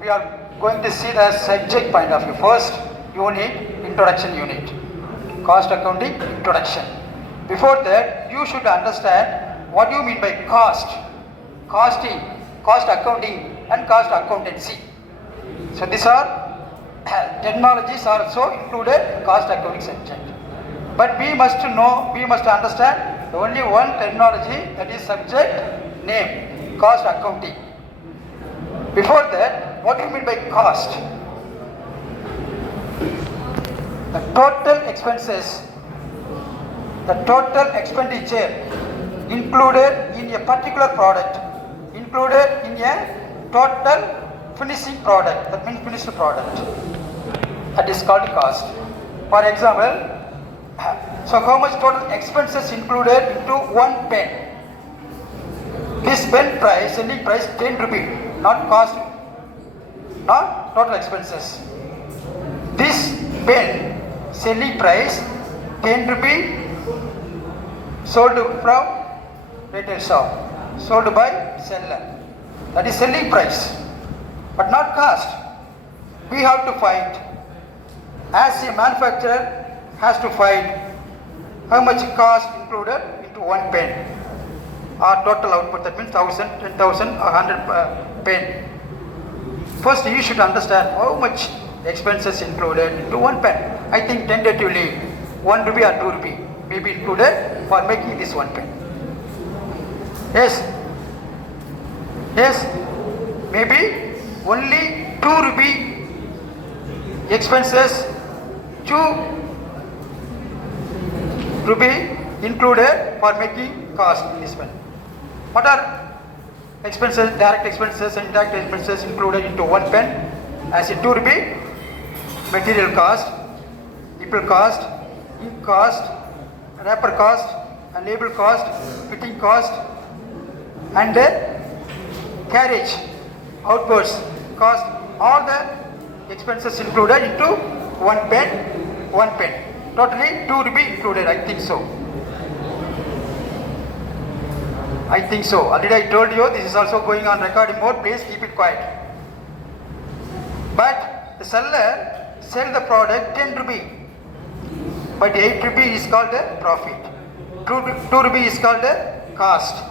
we are going to see the subject point of view. First unit, introduction unit. Cost accounting, introduction. Before that, you should understand what you mean by cost, costing, cost accounting and cost accountancy. So these are technologies are also included cost accounting subject. But we must know, we must understand only one technology, that is subject name, cost accounting. Before that, what do you mean by cost? The total expenses, the total expenditure included in a particular product, included in a total finishing product, that means finished product. That is called cost. For example, so how much total expenses included into one pen? This pen price, selling price 10 rupee, not cost, not total expenses. This pen selling price 10 rupee, sold from retail shop, sold by seller. That is selling price, but not cost. We have to find, as a manufacturer has to find how much cost included into one pen or total output, that means 1000, 10,000 or 100 pen. First you should understand how much expenses included into one pen. I think tentatively 1 rupee or 2 rupee may be included for making this one pen. Yes, yes, maybe only 2 rupee expenses, 2 rupee included for making cost in this pen. What are expenses, direct expenses and indirect expenses included into one pen? As a 2 rupee, material cost, people cost, ink cost, wrapper cost, and label cost, fitting cost, and carriage, outwards cost, all the expenses included into one pen. Totally 2 rupee included, I think so. I think so. Already I told you, this is also going on recording mode, please keep it quiet. But the seller sell the product 10 rupee, but 8 rupee is called the profit. 2 rupee is called the cost.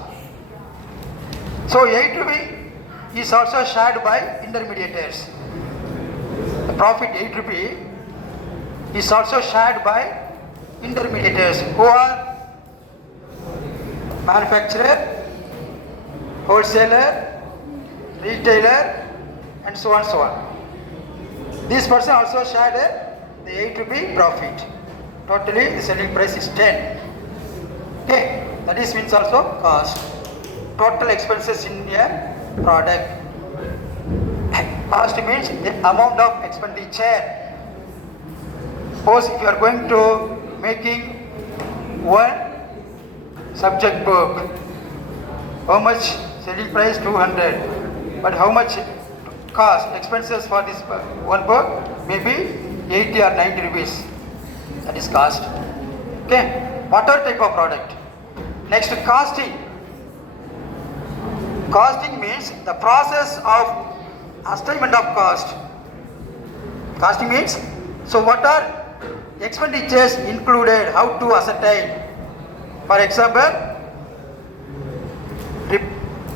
So 8 rupee is also shared by intermediaries. The profit 8 rupee is also shared by intermediaries who are manufacturer, wholesaler, retailer, and so on so on. This person also shared the 8 rupee profit. Totally the selling price is 10. Okay, that is means also cost. Total expenses in a product. Cost means the amount of expenditure. Suppose if you are going to making one subject book, how much selling price 200, but how much cost, expenses for this one book, maybe 80 or 90 rupees. That is cost. Okay, what are type of product? Next, costing. Costing means the process of assignment of cost. Costing means, so what are expenditures included, how to ascertain? For example,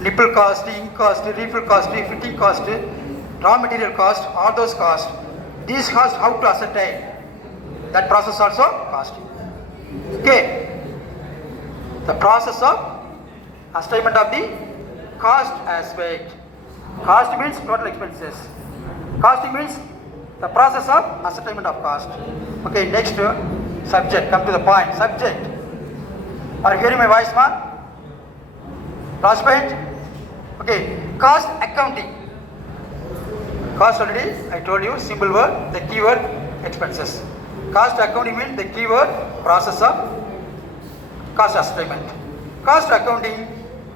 nipple cost, ink cost, refill cost, fitting cost, raw material cost, all those costs. These costs, how to ascertain? That process also costing. Okay. The process of assignment of the cost aspect. Cost means total expenses. Costing means the process of ascertainment of cost. Okay, next subject, come to the point. Subject. Are you hearing my voice, man? Last page? Okay, cost accounting. Cost already, I told you, simple word, the keyword expenses. Cost accounting means the keyword process of cost assignment. Cost accounting,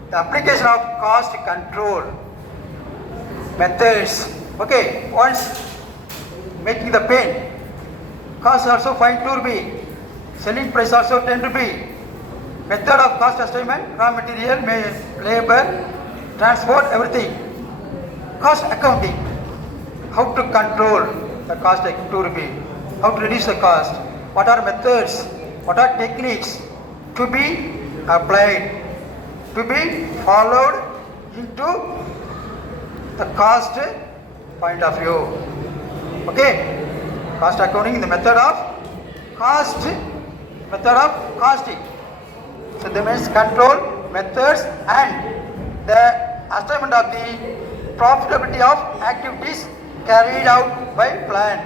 the application of cost control methods. Okay, once making the pen, cost also find 2 rupee, selling price also 10 rupee. Method of cost assignment, raw material, labor, transport, everything. Cost accounting. how to control the cost to be, how to reduce the cost, what are methods, what are techniques to be applied, to be followed into the cost point of view. Okay, cost accounting, the method of costing. So the means control, methods, and the assessment of the profitability of activities carried out by plan.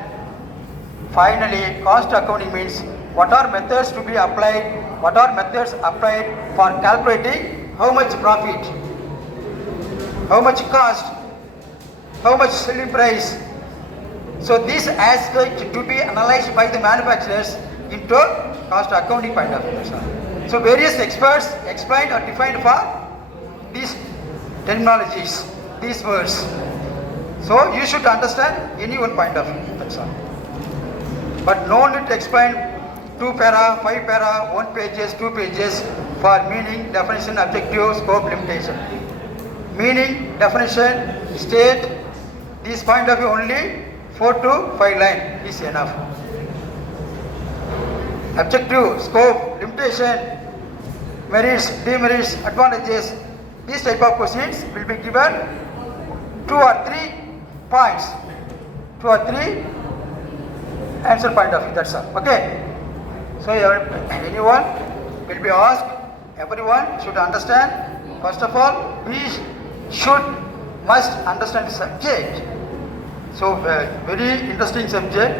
Finally, cost accounting means what are methods to be applied, what are methods applied for calculating how much profit, how much cost, how much selling price. So this aspect to be analyzed by the manufacturers into cost accounting point of view. So various experts explained or defined for these terminologies, these words. So you should understand any one point of view. That's all. But no need to explain 2 para, 5 para, 1 pages, 2 pages for meaning, definition, objective, scope, limitation. Meaning, definition, state, this point of view only 4 to 5 line is enough. Objective, scope, limitation, merits, demerits, advantages, these type of questions will be given 2 or 3 points, 2 or 3 answer point of view, that's all. Okay. So anyone will be asked, everyone should understand. First of all, we must understand the subject. So very interesting subject,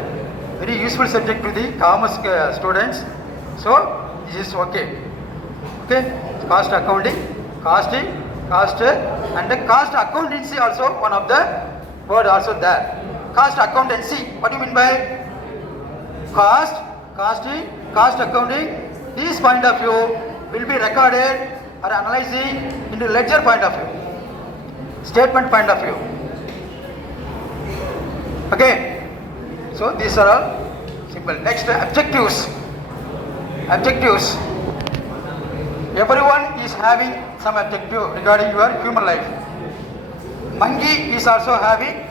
very useful subject to the commerce students. So this is okay. Okay, cost accounting, costing, cost, and the cost accountancy also one of the word also there. Cost accountancy, what do you mean by cost, costing, cost accounting? This point of view will be recorded or analyzing in the ledger point of view, statement point of view. Okay, so these are all simple. Next, objectives. Objectives. Everyone is having some objective regarding your human life. Monkey is also having